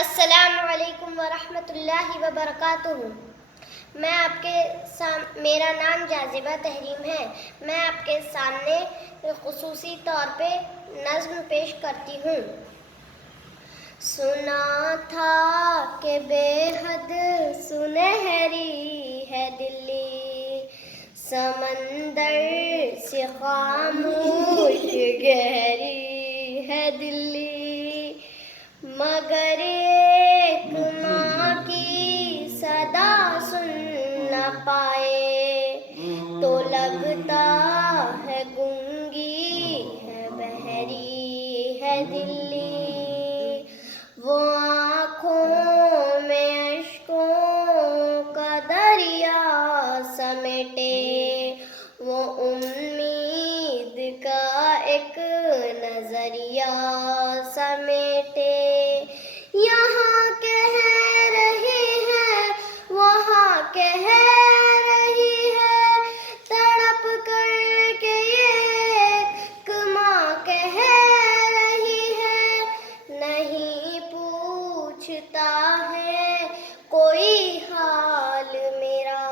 अस्सलामु अलैकुम वरहमतुल्लाहि वबरकातुहू। मेरा नाम जाज़िबा तहरीम है। मैं आपके सामने खुसूसी तौर पे नज़्म पेश करती हूँ। सुना था कि बेहद सुनहरी है दिल्ली, समंदर से खामोश गहरी है दिल्ली, मगर एक माँ की सदा सुन न पाए तो लगता है गूंगी है, बहरी है दिल्ली। वो आँखों में अश्कों का दरिया समेटे, वो उम्मीद का एक नजरिया समेटे। यहाँ कह रही है, वहाँ कह रही है, तड़प कर के एक माँ कह रही है। नहीं पूछता है कोई हाल मेरा,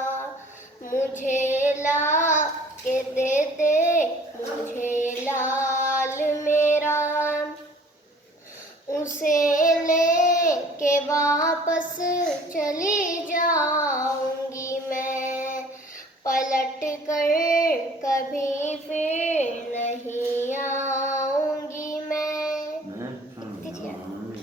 मुझे ला के दे दे मुझे लाल मेरा। उसे ले के वापस चली जाऊंगी मैं, पलट कर कभी फिर